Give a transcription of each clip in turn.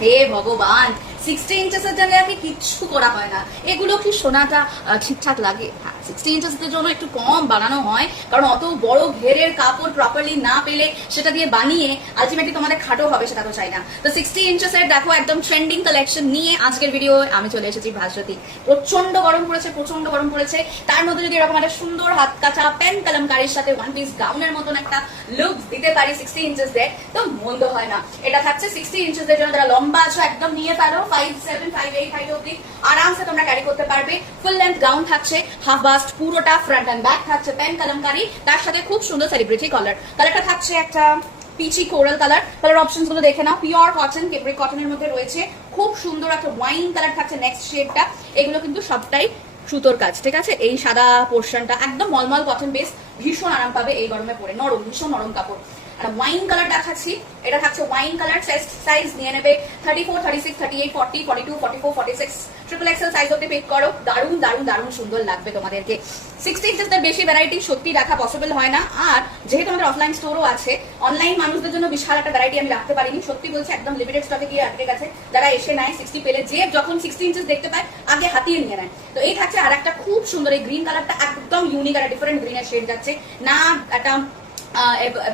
হে ভগবান, 60 ইঞ্চেসের জন্য আর কি কিচ্ছু করা হয় না। এগুলো কি সোনাটা ঠিকঠাক লাগে? হ্যাঁ, 60 ইঞ্চেসের জন্য একটু কম বানানো হয়, কারণ অত বড় ঘেরের কাপড় প্রপারলি না পেলে সেটা দিয়ে বানিয়ে আলটিমেটলি তোমাদের খাটো হবে, সেটা তো চাই না। তো 60 ইঞ্চেসের দেখো একদম ট্রেন্ডিং কালেকশন নিয়ে আজকের ভিডিও আমি চলে এসেছি ভাস্বতী। প্রচন্ড গরম পড়েছে, প্রচন্ড গরম পড়েছে, তার মধ্যে যদি এরকম একটা সুন্দর হাত কাঁচা পেন কালামকারীর সাথে ওয়ান পিস গাউনের মতন একটা লুক দিতে পারি 60 ইঞ্চেস দিয়ে, তো মন্দ হয় না। এটা থাকছে 60 ইঞ্চেসের জন্য, যারা লম্বা আছো একদম নিয়ে পারো, 5'7", 5'8" হাইট অব্দি আরামসে তোমরা ক্যারি করতে পারবে। ফুল লেন্থ গাউন থাকছে, হাফ বাস্ট পুরোটা, ফ্রন্ট এন্ড ব্যাক থাকছে পেন কালামকারী, তার সাথে খুব সুন্দর সেলিব্রিটি কালারটা থাকছে একটা পিচি কোরাল কালার অপশনস গুলো দেখে নাও। পিওর কটন, কেপরিক কটনের মধ্যে রয়েছে, খুব সুন্দর একটা ওয়াইন কালার থাকছে নেক্সট শেডটা। এগুলো কিন্তু সবটাই সুতোর কাজ, ঠিক আছে। এই সাদা পোর্শনটা একদম মলমল কটন বেস, ভীষণ আরাম পাবে এই গরমে পরে, নরম, ভীষণ নরম কাপড়। একটা ওয়াইন কালার দেখাচ্ছি, এটা থাকছে ওয়াইন কালার। চেস্ট সাইজ নিয়ে নেবে 34, 36, 38, 40, 42, 44, 46, ট্রিপল এক্সেল সাইজ অব্দি পিক করো। দারুণ দারুণ দারুণ সুন্দর লাগবে তোমাদেরকে। 60 ইঞ্চেসের বেশি ভ্যারাইটি সত্যি রাখা পসিবল হয় না, আর যেহেতু আমাদের অফলাইন স্টোরও আছে, অনলাইন মানুষদের জন্য বিশাল একটা ভ্যারাইটি আমি রাখতে পারিনি, সত্যি বলছি, একদম লিমিটেড স্টকে গিয়ে আটকে গেছে। যারা এসে নেয় 60 পেলে, যে যখন 60 ইঞ্চেস দেখতে পায় আগে হাতিয়ে নিয়ে নেয়। তো এই থাকছে আর একটা খুব সুন্দর, এই গ্রিন কালারটা একদম ইউনিক, আর ডিফারেন্ট গ্রিনের শেড যাচ্ছে না, একটা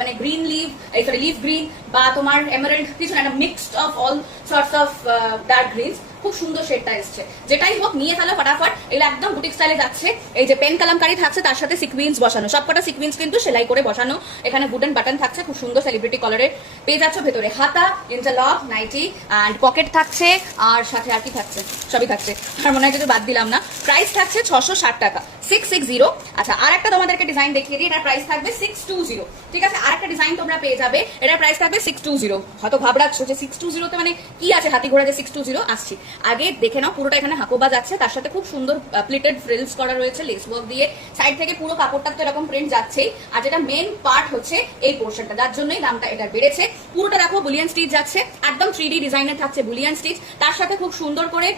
মানে গ্রিন লিভ, লিভ গ্রিন বা তোমার এমারেল্ড, কিছু না, একটা mixed of all sorts of dark Greens. খুব সুন্দর শেডটা এসছে, যেটাই হোক নিয়ে ফেলো ফটাফট। এগুলো একদম বুটিক স্টাইলে যাচ্ছে। এই যে পেন কালামকারী থাকছে, তার সাথে সিকুয়েন্স বসানো, সবকটা সিকুয়েন্স কিন্তু সেলাই করে বসানো। এখানে বুটেন বাটন থাকছে, খুব সুন্দর সেলিব্রিটি কলারের পেয়ে যাচ্ছে। ভেতরে হাতা, ইন্টারলক, নাইটি অ্যান্ড পকেট থাকছে, আর সাথে আর কি থাকছে, সবই থাকছে, আর মনে হয় কিছু বাদ দিলাম না। প্রাইস থাকছে 660 টাকা, 660। আচ্ছা, আর একটা তোমাদেরকে ডিজাইন দেখিয়ে দিই, এটার প্রাইস থাকবে 620, ঠিক আছে। আর একটা ডিজাইন তোমরা পেয়ে যাবে, এটার প্রাইস থাকবে 620। হয়তো ভাবরাচ্ছ যে 620 তে মানে কি আছে, হাতি ঘোড়া যে 620, আসছি। আগে দেখে নাও, পুরোটা এখানে হাকোবা যাচ্ছে, তার সাথে খুব সুন্দর প্লিটেড ফ্রিলস করা রয়েছে লেস ওয়ার্ক দিয়ে। সাইড থেকে পুরো কাপড়টা তো এরকম প্রিন্ট যাচ্ছেই, আর যেটা মেন পার্ট হচ্ছে এই পোর্শনটা, যার জন্যই দামটা এটা বেড়েছে। পুরোটা দেখো বুলিয়ান স্টিচ যাচ্ছে, একদম 3D ডিজাইনের থাকছে বুলিয়ান স্টিচ, তার সাথে খুব সুন্দর করে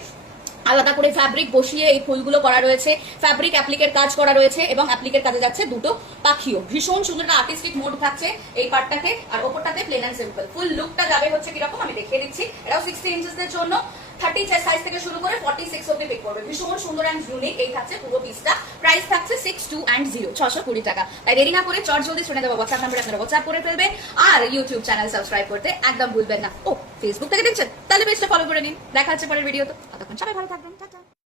আলাদা করে ফ্যাব্রিক বসিয়ে এই ফুলগুলো করা রয়েছে, ফ্যাব্রিক অ্যাপ্লিকের কাজ করা রয়েছে, এবং অ্যাপ্লিকের কাজে যাচ্ছে দুটো পাখিও। ভীষণ সুন্দর একটা আর্টিস্টিক মোড থাকছে এই পার্টটাতে, আর ওপরটাতে প্লেন এন্ড সিম্পল। ফুল লুকটা যাবে হচ্ছে কিরকম আমি দেখিয়ে দিচ্ছি। এটাও 60 ইঞ্চেসের জন্য, 30 সাইজ থেকে শুরু করে 46 অব্দি পিক করবে। ভীষণ সুন্দর অ্যান্ড ইউনিক এই থাকছে পুরো পিসটা। প্রাইস থাকছে 62 620 টাকা। তাই দেরি না করে চট জলদি শুনে দেবো হোয়াটসঅ্যাপ নাম্বারে, আপনারা হোয়াটসঅ্যাপ করে ফেলবে। আর ইউটিউব চ্যানেল সাবস্ক্রাইব করতে একদম ভুলবেন না। ও, ফেসবুক থেকে দেখছেন? তাহলে পেজটা ফলো করে নিন। দেখা হচ্ছে পরের ভিডিও। তো ততক্ষণ সবাই ভালো থাকবেন, টাটা।